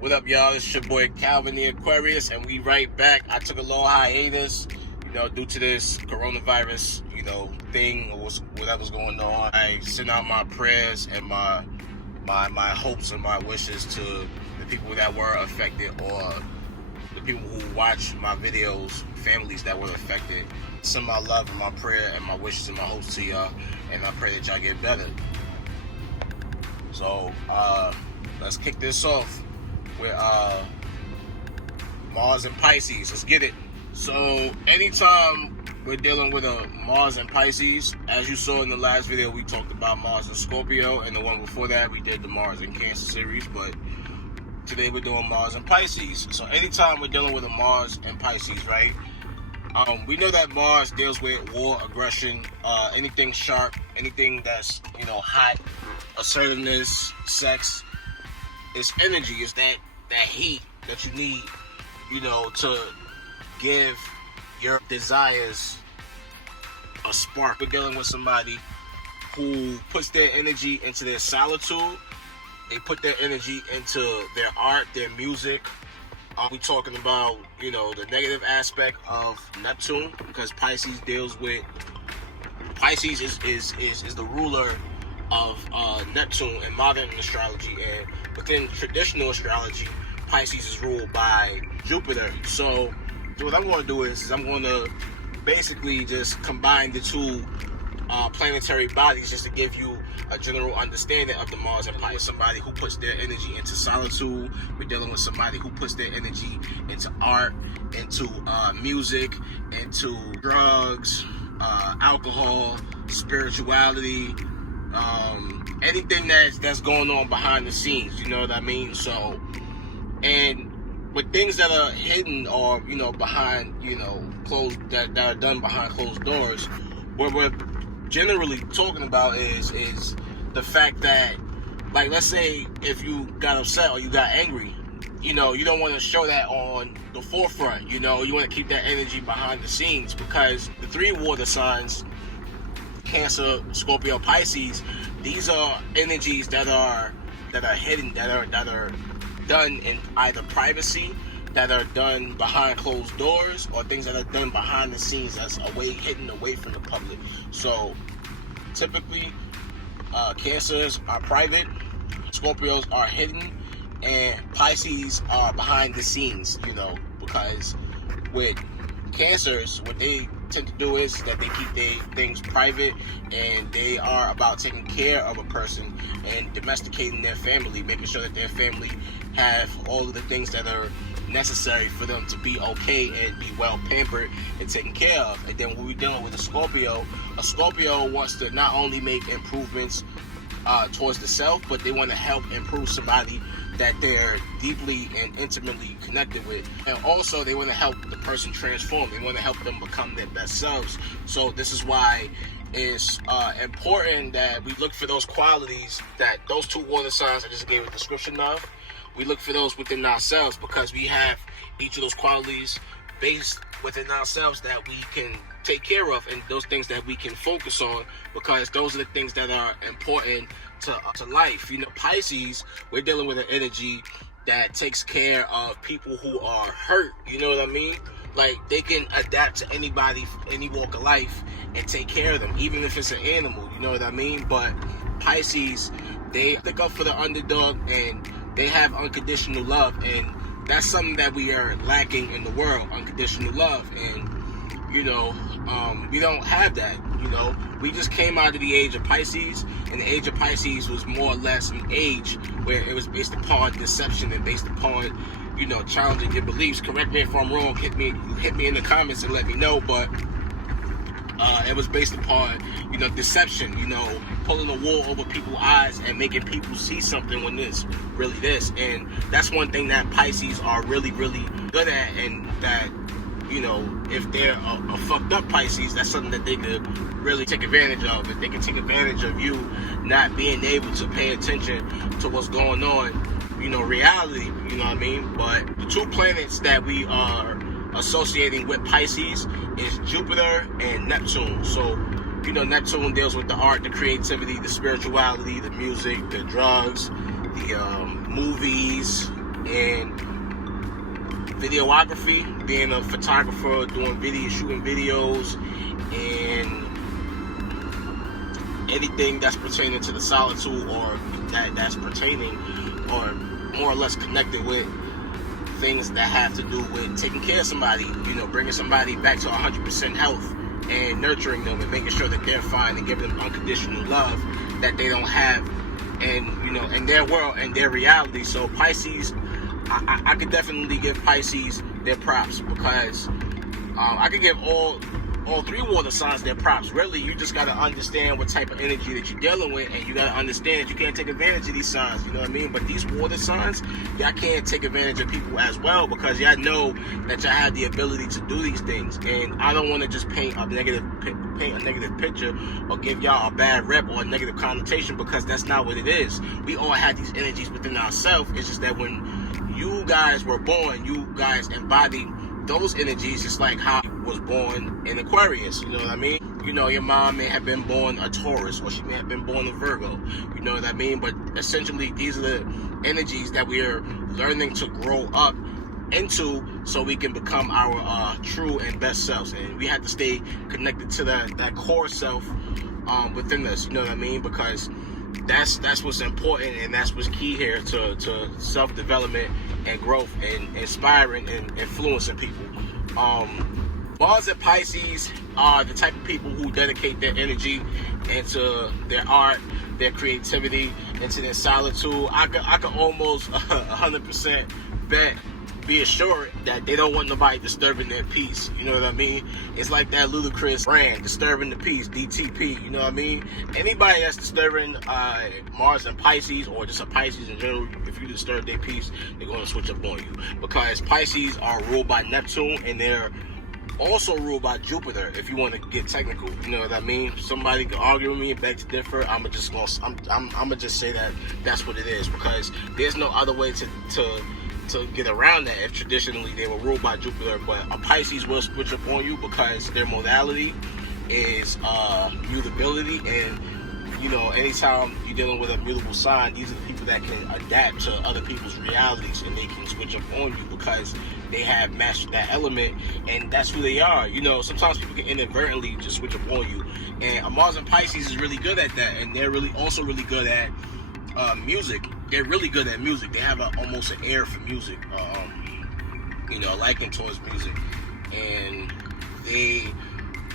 What up, y'all? It's your boy Calvin the Aquarius, and we right back. I took a little hiatus, due to this coronavirus, thing or whatever's going on. I sent out my prayers and my hopes and my wishes to the people that were affected, or the people who watch my videos, families that were affected. Send my love and my prayer and my wishes and my hopes to y'all, and I pray that y'all get better. So let's kick this off with Mars and Pisces. Let's get it. So anytime we're dealing with a Mars and Pisces, as you saw in the last video, we talked about Mars and Scorpio, and the one before that we did the Mars and Cancer series, but today we're doing Mars and Pisces. So anytime we're dealing with a Mars and Pisces, right? We know that Mars deals with war, aggression, anything sharp, anything that's, hot, assertiveness, sex. It's energy, it's that heat that you need, to give your desires a spark. We're dealing with somebody who puts their energy into their solitude. They put their energy into their art, their music. We're talking about, the negative aspect of Neptune, because Pisces is the ruler of Neptune in modern astrology, and within traditional astrology, Pisces is ruled by Jupiter. So what I'm going to do is I'm going to basically just combine the two planetary bodies just to give you a general understanding of the Mars and Pisces. Somebody who puts their energy into solitude. We're dealing with somebody who puts their energy into art, into music, into drugs, alcohol, spirituality, anything that's going on behind the scenes. You know what I mean? So, and with things that are hidden or behind closed that are done behind closed doors, what we're generally talking about is the fact that, like, let's say if you got upset or you got angry, you don't want to show that on the forefront. You want to keep that energy behind the scenes, because the three water signs, Cancer, Scorpio, Pisces, these are energies that are hidden, that are done in either privacy, that are done behind closed doors, or things that are done behind the scenes that's hidden away from the public. So typically Cancers are private, Scorpios are hidden, and Pisces are behind the scenes, because with Cancers, what they tend to do is that they keep their things private, and they are about taking care of a person and domesticating their family, making sure that their family have all of the things that are necessary for them to be okay and be well pampered and taken care of. And then when we're dealing with a Scorpio wants to not only make improvements towards the self, but they want to help improve somebody that they're deeply and intimately connected with. And also they want to help the person transform. They want to help them become their best selves. So this is why it's important that we look for those qualities that those two water signs I just gave a description of. We look for those within ourselves, because we have each of those qualities based within ourselves that we can take care of, and those things that we can focus on, because those are the things that are important to life. Pisces, we're dealing with an energy that takes care of people who are hurt. You know what I mean? Like, they can adapt to anybody, any walk of life, and take care of them, even if it's an animal. You know what I mean? But Pisces, they stick up for the underdog, and they have unconditional love, and that's something that we are lacking in the world, unconditional love. And we don't have that. We just came out of the age of Pisces, and the age of Pisces was more or less an age where it was based upon deception and based upon challenging your beliefs. Correct me if I'm wrong, hit me in the comments and let me know, but it was based upon deception, pulling the wool over people's eyes and making people see something when it's really this. And that's one thing that Pisces are really, really good at, and that if they're a fucked up Pisces, that's something that they could really take advantage of. If they can take advantage of you not being able to pay attention to what's going on, reality, you know what I mean? But the two planets that we are associating with Pisces is Jupiter and Neptune. So Neptune deals with the art, the creativity, the spirituality, the music, the drugs, the movies, and videography, being a photographer, shooting videos, and anything that's pertaining to the solitude, or that's pertaining or more or less connected with things that have to do with taking care of somebody, bringing somebody back to 100% health and nurturing them and making sure that they're fine and giving them unconditional love that they don't have, and in their world and their reality. So Pisces, I could definitely give Pisces their props, because I could give all three water signs their props. Really, you just got to understand what type of energy that you're dealing with, and you got to understand that you can't take advantage of these signs, you know what I mean? But these water signs, y'all can't take advantage of people as well, because y'all know that y'all have the ability to do these things. And I don't want to just paint a negative picture or give y'all a bad rep or a negative connotation, because that's not what it is. We all have these energies within ourselves. It's just that when you guys were born, you guys embodied those energies, just like how I was born in Aquarius, you know what I mean? Your mom may have been born a Taurus, or she may have been born a Virgo, you know what I mean? But essentially, these are the energies that we are learning to grow up into, so we can become our true and best selves. And we have to stay connected to that core self within us, you know what I mean? Because that's what's important, and that's what's key here to self-development and growth and inspiring and influencing people. Mars and Pisces are the type of people who dedicate their energy into their art, their creativity, into their solitude. I could almost 100% be assured that they don't want nobody disturbing their peace, you know what I mean? It's like that ludicrous brand, disturbing the peace, DTP, you know what I mean? Anybody that's disturbing Mars and Pisces, or just a Pisces in general, if you disturb their peace, they're going to switch up on you, because Pisces are ruled by Neptune, and they're also ruled by Jupiter, if you want to get technical, you know what I mean? Somebody can argue with me and beg to differ. I'm gonna just say that that's what it is, because there's no other way to get around that if traditionally they were ruled by Jupiter. But a Pisces will switch up on you, because their modality is mutability, and anytime you're dealing with a mutable sign, these are the people that can adapt to other people's realities, and they can switch up on you because they have mastered that element, and that's who they are. Sometimes people can inadvertently just switch up on you, and Mars and Pisces is really good at that, and they're also really good at music. They're really good at music. They have almost an air for music, liking towards music, and they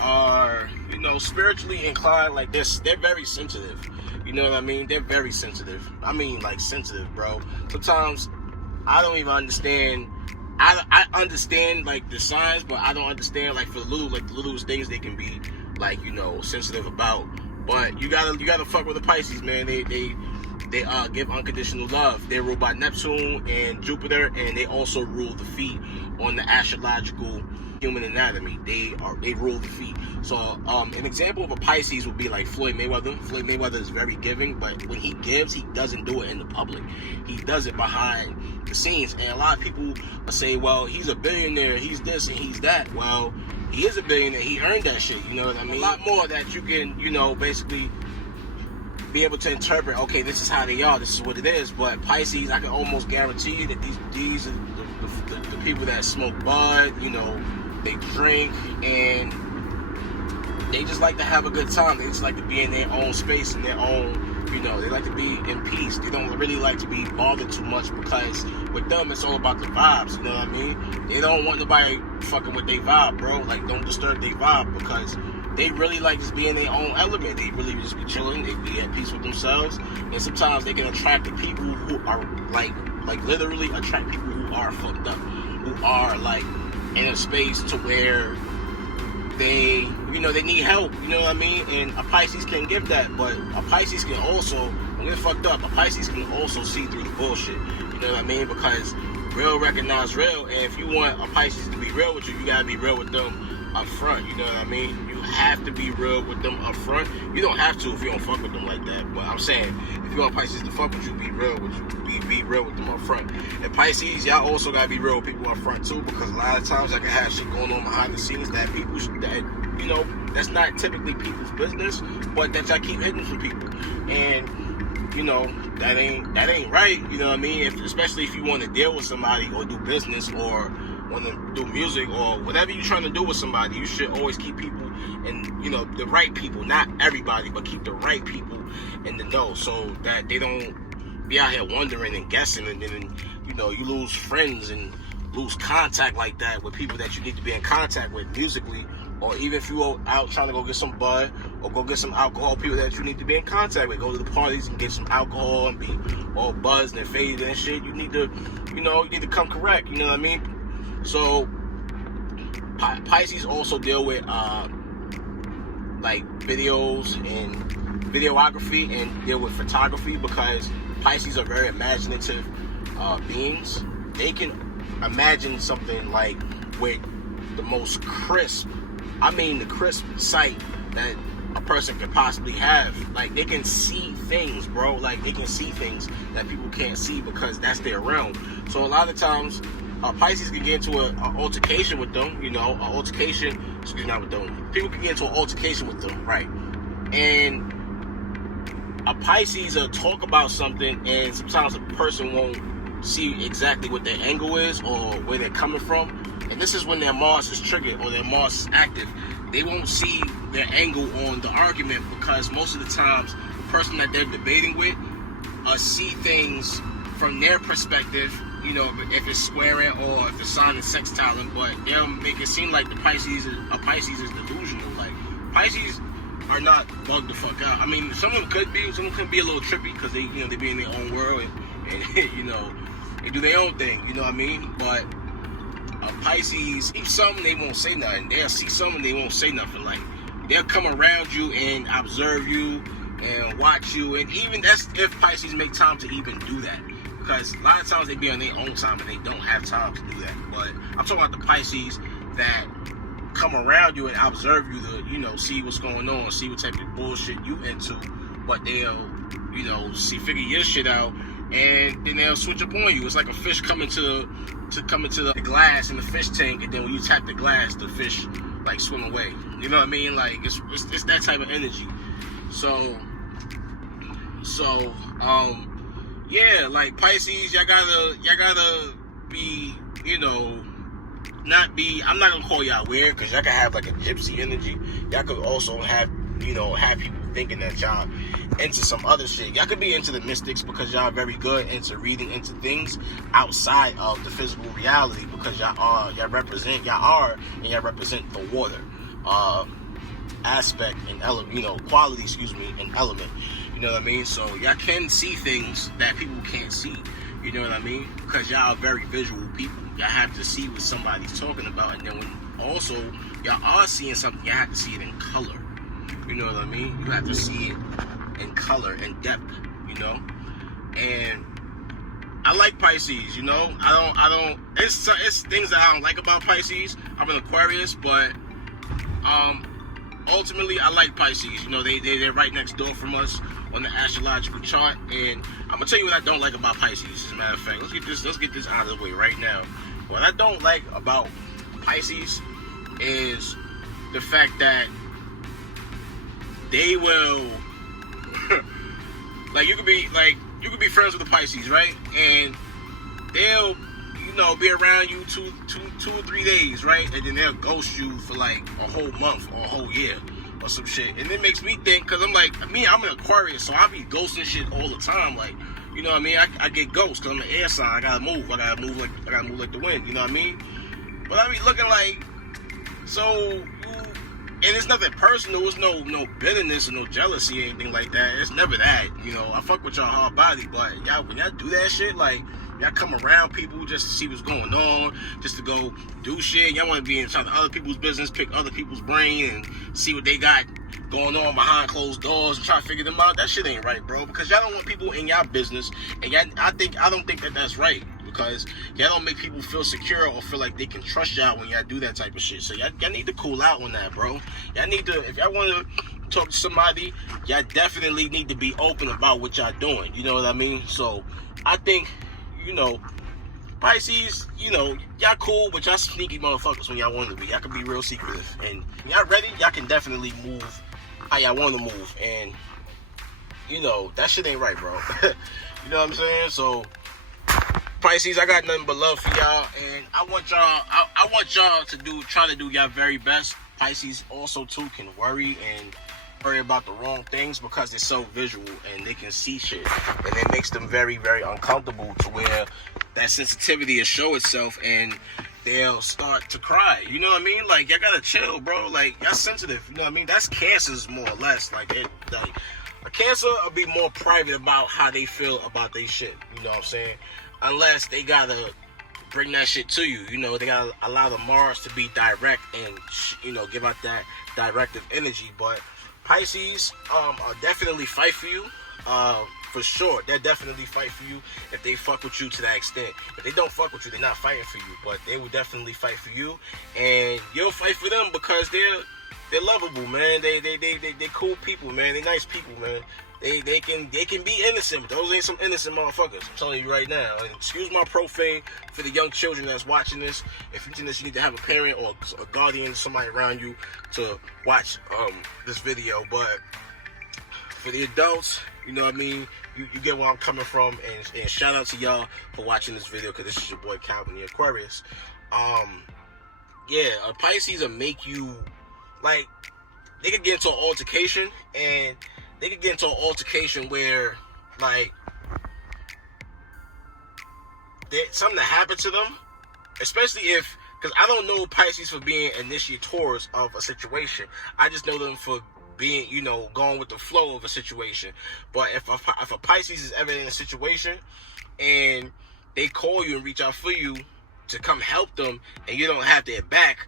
are, spiritually inclined. Like they're very sensitive. You know what I mean? They're very sensitive. I mean, like, sensitive, bro. Sometimes I don't even understand. I understand like the signs, but I don't understand like the littlest things they can be like, sensitive about. But you gotta fuck with the Pisces, man. They give unconditional love. They're ruled by Neptune and Jupiter, and they also rule the feet on the astrological human anatomy. They rule the feet. So an example of a Pisces would be like Floyd Mayweather. Floyd Mayweather is very giving, but when he gives, he doesn't do it in the public. He does it behind the scenes. And a lot of people say, well, he's a billionaire, he's this and he's that. Well, he is a billionaire. He earned that shit. You know what I mean? A lot more that you can, basically be able to interpret. Okay, this is how they are. This is what it is. But Pisces, I can almost guarantee you that these are the people that smoke bud. They drink, and they just like to have a good time. They just like to be in their own space, in their own, they like to be in peace. They don't really like to be bothered too much, because with them, it's all about the vibes, you know what I mean? They don't want nobody fucking with their vibe, bro. Like, don't disturb their vibe, because they really like just be in their own element. They really just be chilling. They be at peace with themselves. And sometimes they can attract the people who are, like literally attract people who are fucked up, who are, like, in a space to where they need help, you know what I mean? And a Pisces can give that, but a Pisces can also, when they're fucked up, a Pisces can also see through the bullshit, you know what I mean? Because real recognize real, and if you want a Pisces to be real with you, you gotta be real with them up front, you know what I mean? You have to be real with them up front. You don't have to if you don't fuck with them like that, but I'm saying, if you want Pisces to fuck with you, be real with you. Be real with them up front. And Pisces, y'all also gotta be real with people up front too, because a lot of times I can have shit going on behind the scenes that people that's not typically people's business, but that y'all keep hidden from people. And you know, that ain't right. You know what I mean? Especially if you want to deal with somebody or do business or want to do music or whatever you're trying to do with somebody, you should always keep people and, you know, the right people, not everybody, but keep the right people in the know so that they don't be out here wondering and guessing, and then, you know, you lose friends and lose contact like that with people that you need to be in contact with musically, or even if you go out trying to go get some bud or go get some alcohol, people that you need to be in contact with, go to the parties and get some alcohol and be all buzzed and faded and shit. You need to, you know, you need to come correct, you know what I mean? So Pisces also deal with like videos and videography and deal with photography, because Pisces are very imaginative beings. They can imagine something like with the most crisp, the crisp sight that a person could possibly have. Like, they can see things, bro. Like, they can see things that people can't see because that's their realm. So a lot of times, Pisces can get into an altercation with them, you know, not with them. People can get into an altercation with them, right? And a Pisces will talk about something, and sometimes a person won't see exactly what their angle is or where they're coming from. And this is when their Mars is triggered or their Mars is active. They won't see their angle on the argument, because most of the times the person that they're debating with see things from their perspective, you know, if it's squaring or if the sign is sextiling, but they'll make it seem like a Pisces is delusional. Like, Pisces are not bugged the fuck out. I mean, someone could be a little trippy because they, you know, they be in their own world and you know, they do their own thing, you know what I mean? But Pisces see something, they won't say nothing. They'll see something, they won't say nothing. Like, they'll come around you and observe you and watch you, and even that's if Pisces make time to even do that, because a lot of times they be on their own time and they don't have time to do that. But I'm talking about the Pisces that come around you and observe you to, you know, see what's going on, see what type of bullshit you into, but they'll, you know, figure your shit out, and then they'll switch up on you. It's like a fish coming to the glass in the fish tank, and then when you tap the glass, the fish like swim away. You know what I mean? Like, it's that type of energy. So yeah, like Pisces, y'all gotta be, you know, I'm not gonna call y'all weird, because y'all can have like a gypsy energy. Y'all could also have, you know, have people thinking that y'all into some other shit. Y'all could be into the mystics because y'all are very good into reading into things outside of the physical reality, because y'all represent the water aspect and element, you know, quality, and element. You know what I mean? So y'all can see things that people can't see. You know what I mean? Because y'all are very visual people. Y'all have to see what somebody's talking about, and then when also y'all are seeing something, y'all have to see it in color. You know what I mean? You have to see it in color and depth, you know? And I like Pisces, you know? It's things that I don't like about Pisces. I'm an Aquarius, but ultimately I like Pisces. You know, they're right next door from us on the astrological chart. And I'm gonna tell you what I don't like about Pisces, as a matter of fact. Let's get this out of the way right now. What I don't like about Pisces is the fact that they will you could be friends with the Pisces, right? And they'll, you know, be around you two or 3 days, right? And then they'll ghost you for like a whole month or a whole year or some shit. And it makes me think, because I'm an Aquarius, so I be ghosting shit all the time. Like, you know what I mean? I get ghosts because I'm an air sign. I gotta move like the wind. You know what I mean? But I be looking like, so. And it's nothing personal. It's no bitterness or no jealousy or anything like that. It's never that. You know, I fuck with y'all hard body, but when y'all do that shit, like, y'all come around people just to see what's going on, just to go do shit. Y'all want to be inside other people's business, pick other people's brain, and see what they got going on behind closed doors and try to figure them out. That shit ain't right, bro. Because y'all don't want people in y'all business, and I don't think that that's right. Because y'all don't make people feel secure or feel like they can trust y'all when y'all do that type of shit. So y'all need to cool out on that, bro. Y'all need to, if y'all want to talk to somebody, y'all definitely need to be open about what y'all doing. You know what I mean? So I think, you know, Pisces, you know, y'all cool, but y'all sneaky motherfuckers when y'all want to be. Y'all can be real secretive. And when y'all ready, y'all can definitely move how y'all want to move. And that shit ain't right, bro. You know what I'm saying? So, Pisces, I got nothing but love for y'all, and I want y'all to try to do your very best. Pisces also too can worry about the wrong things because they're so visual and they can see shit, and it makes them very, very uncomfortable to where that sensitivity will show itself and they'll start to cry. You know what I mean? Like, y'all gotta chill, bro. Like, y'all sensitive. You know what I mean? That's Cancers more or less. Like a Cancer will be more private about how they feel about their shit. You know what I'm saying? Unless they gotta bring that shit to you. They gotta allow the Mars to be direct and give out that directive energy. But Pisces definitely fight for you. For sure, they'll definitely fight for you if they fuck with you to that extent. If they don't fuck with you, they're not fighting for you, but they will definitely fight for you, and you'll fight for them because they're lovable, man. They cool people, man. They nice people, man. They can be innocent, but those ain't some innocent motherfuckers. I'm telling you right now. And excuse my profane for the young children that's watching this. If you think this, you need to have a parent or a guardian, somebody around you to watch this video. But for the adults, you know what I mean? You get where I'm coming from, and shout out to y'all for watching this video, because this is your boy Calvin the Aquarius. Pisces will make you, like, they could get into an altercation, and they could get into an altercation where, like, something that happened to them, especially if, because I don't know Pisces for being initiators of a situation. I just know them for being, going with the flow of a situation. But if a Pisces is ever in a situation and they call you and reach out for you to come help them, and you don't have their back,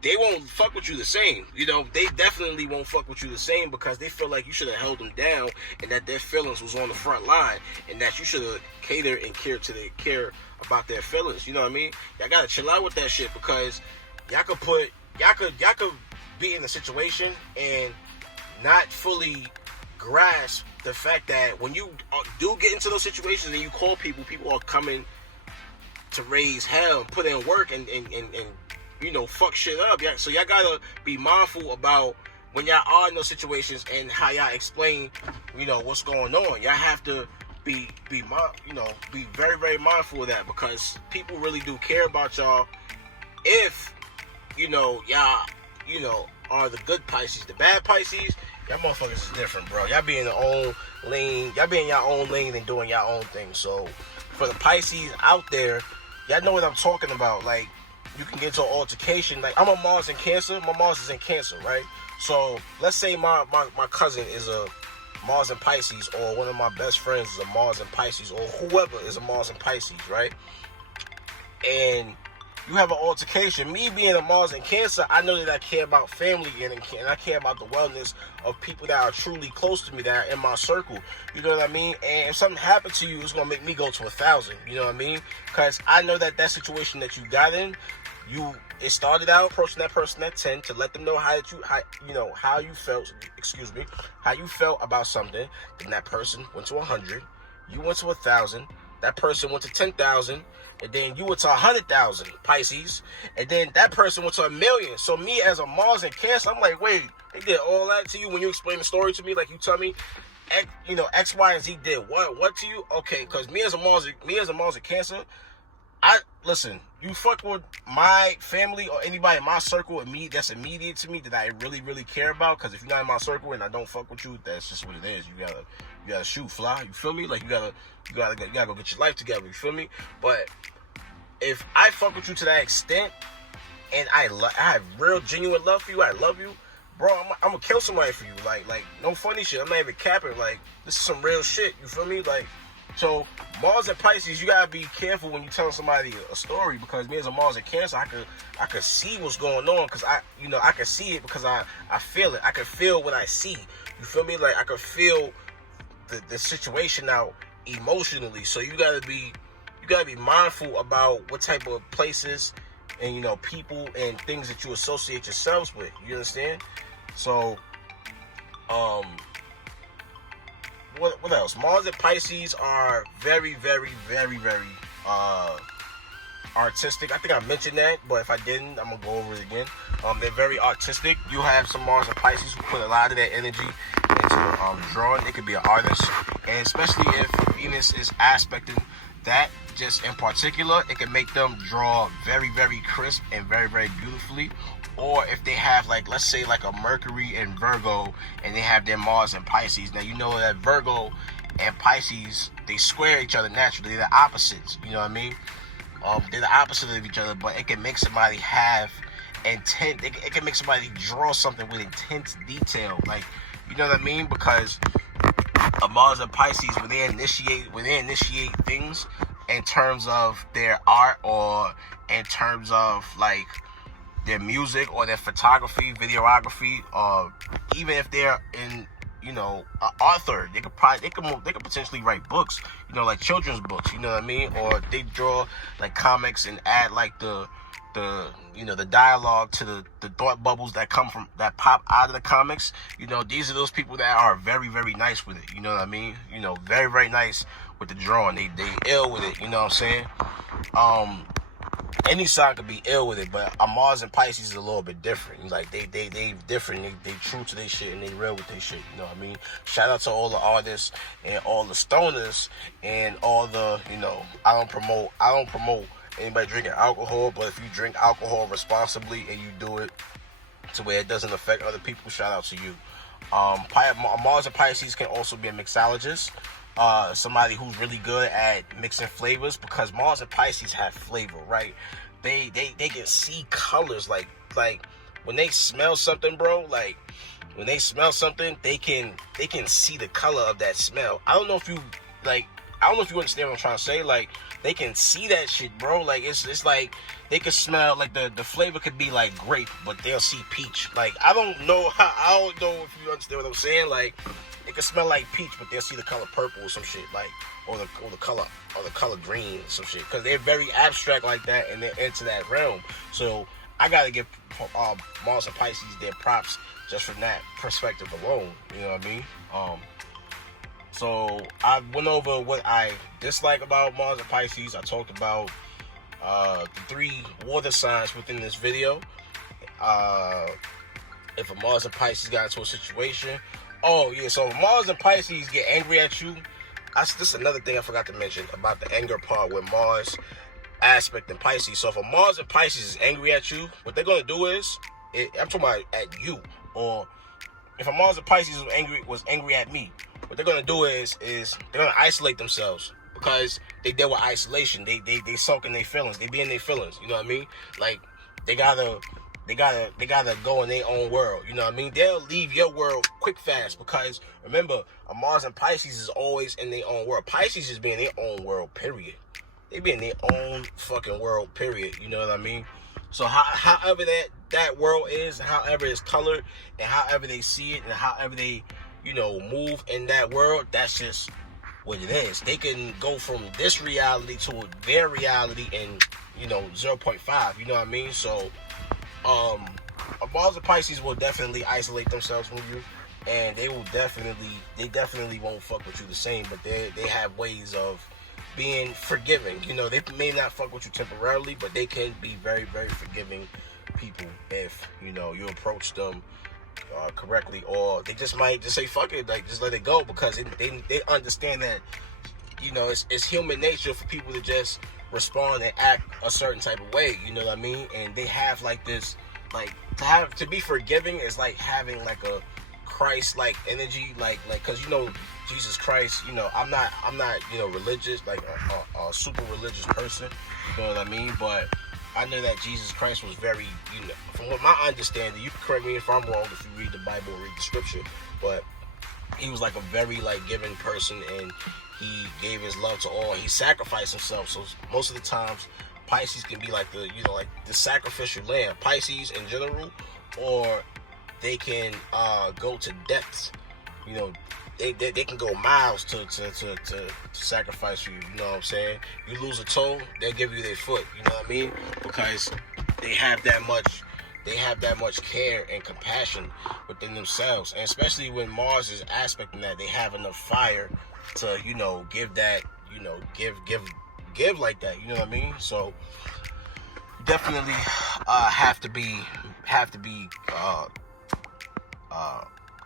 they won't fuck with you the same. They definitely won't fuck with you the same, because they feel like you should have held them down, and that their feelings was on the front line, and that you should have catered and care about their feelings. You know what I mean? Y'all gotta chill out with that shit, because y'all could be in a situation and not fully grasp the fact that when you do get into those situations and you call people are coming to raise hell and put in work and fuck shit up. So y'all gotta be mindful about when y'all are in those situations and how y'all explain, what's going on. Y'all have to be very, very mindful of that, because people really do care about y'all if, y'all, are the good Pisces. The bad Pisces, y'all motherfuckers is different, bro. Y'all be in your own lane. Y'all be in your own lane and doing your own thing. So, for the Pisces out there, y'all know what I'm talking about. Like, you can get into an altercation. Like, I'm a Mars in Cancer. My Mars is in Cancer, right? So, let's say my cousin is a Mars in Pisces, or one of my best friends is a Mars in Pisces, or whoever is a Mars in Pisces, right? And you have an altercation. Me being a Mars in Cancer, I know that I care about family, and I care about the wellness of people that are truly close to me, that are in my circle. You know what I mean? And if something happened to you, it's going to make me go to 1,000. You know what I mean? Because I know that situation that you got in, it started out approaching that person at 10 to let them know how you felt about something. Then that person went to 100. You went to 1,000. That person went to 10,000. And then you went to 100,000, Pisces. And then that person went to 1,000,000. So me as a Mars in Cancer, I'm like, wait, they did all that to you when you explain the story to me? Like, you tell me, X, Y, and Z did what to you? Okay, because me as a Mars in Cancer, listen, you fuck with my family or anybody in my circle that's immediate to me that I really, really care about. Because if you're not in my circle and I don't fuck with you, that's just what it is. You gotta shoot, fly. You feel me? Like, you gotta go get your life together. You feel me? But if I fuck with you to that extent, and I have real genuine love for you, I love you, bro, I'm gonna kill somebody for you. Like no funny shit. I'm not even capping. Like, this is some real shit. You feel me? Like, so Mars and Pisces, you gotta be careful when you telling somebody a story, because me as a Mars and Cancer, I could see what's going on, because I can see it, because I feel it. I can feel what I see. You feel me? Like, I could feel the situation out emotionally. So you gotta be mindful about what type of places and people and things that you associate yourselves with. You understand? So what else? Mars and Pisces are very, very, very, very artistic. I think I mentioned that, but if I didn't, I'm gonna go over it again. They're very artistic. You have some Mars and Pisces who put a lot of their energy into drawing. They could be an artist, and especially if Venus is aspecting that, just in particular, it can make them draw very, very crisp and very, very beautifully. Or if they have, like, let's say like a Mercury and Virgo, and they have their Mars and Pisces. Now you know that Virgo and Pisces, they square each other naturally. They're the opposites. You know what I mean? They're the opposite of each other, but it can make somebody have intent. It can make somebody draw something with intense detail, like, you know what I mean? Because Mars and Pisces, when they initiate things in terms of their art, or in terms of like their music or their photography, videography, or even if they're in, you know, an author, they could potentially write books, you know, like children's books, you know what I mean? Or they draw like comics and add like the you know, the dialogue to the thought bubbles that pop out of the comics. You know, these are those people that are very, very nice with it, you know what I mean? You know, very, very nice with the drawing. They ill with it, you know what I'm saying? Any sign could be ill with it, but Mars and Pisces is a little bit different. Like they different. They true to their shit, and they real with their shit. You know what I mean? Shout out to all the artists and all the stoners and all the, you know, I don't promote anybody drinking alcohol, but if you drink alcohol responsibly and you do it to where it doesn't affect other people, shout out to you. Mars and Pisces can also be a mixologist. Somebody who's really good at mixing flavors, because Mars and Pisces have flavor, right? They can see colors, like when they smell something, bro, like when they smell something, they can see the color of that smell. I don't know if you understand what I'm trying to say. Like, they can see that shit, bro. Like, it's like they can smell, like the flavor could be like grape, but they'll see peach. Like, I don't know if you understand what I'm saying. Like, it can smell like peach, but they'll see the color purple or some shit, like, or the color green or some shit, because they're very abstract like that, and they're into that realm. So I gotta give Mars and Pisces their props just from that perspective alone. You know what I mean? So I went over what I dislike about Mars and Pisces. I talked about the 3 water signs within this video. If a Mars and Pisces got into a situation. Oh, yeah, so if Mars and Pisces get angry at you, this is another thing I forgot to mention about the anger part with Mars aspect in Pisces. So if a Mars and Pisces is angry at you, what they're going to do is, I'm talking about at you, or if a Mars and Pisces was angry at me, what they're gonna do is they're gonna isolate themselves, because they deal with isolation. They sulk in their feelings. They be in their feelings. You know what I mean? Like, they gotta go in their own world. You know what I mean? They'll leave your world quick fast, because remember, a Mars and Pisces is always in their own world. Pisces is being their own world, period. They be in their own fucking world, period. You know what I mean? So however that world is, and however it's colored, and however they see it, and however they, you know, move in that world, that's just what it is. They can go from this reality to their reality in, you know, 0.5. You know what I mean? So, Mars and Pisces will definitely isolate themselves from you, and they definitely won't fuck with you the same. But they have ways of being forgiving. You know, they may not fuck with you temporarily, but they can be very, very forgiving people if, you know, you approach them correctly, or they just might just say fuck it, like just let it go, because they understand that, you know, it's human nature for people to just respond and act a certain type of way. You know what I mean? And they have like this, like, to be forgiving is like having like a Christ-like energy, like because, you know, Jesus Christ, you know, I'm not you know, religious, like a super religious person, you know what I mean? But I know that Jesus Christ was very, you know, from what my understanding, you can correct me if I'm wrong if you read the Bible or read the scripture, but he was like a very like giving person, and he gave his love to all. He sacrificed himself. So most of the times, Pisces can be like the, you know, like the sacrificial lamb. Pisces in general, or they can go to depths. You know, they can go miles to sacrifice you. You know what I'm saying? You lose a toe, they'll give you their foot. You know what I mean? Because they have that much care and compassion within themselves, and especially when Mars is aspecting that, they have enough fire to, you know, give that, you know, give like that. You know what I mean? So definitely have to be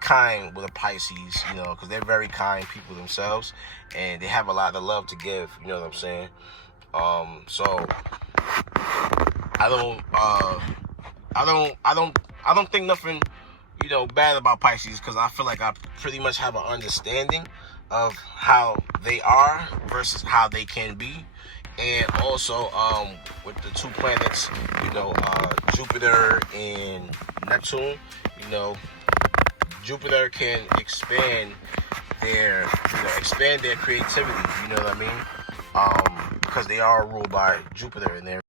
kind with a Pisces, you know, because they're very kind people themselves, and they have a lot of love to give. You know what I'm saying? So I don't think nothing, you know, bad about Pisces, because I feel like I pretty much have an understanding of how they are versus how they can be. And also, with the two planets, you know, Jupiter and Neptune, you know, Jupiter can expand their creativity, you know what I mean? Because they are ruled by Jupiter, and they're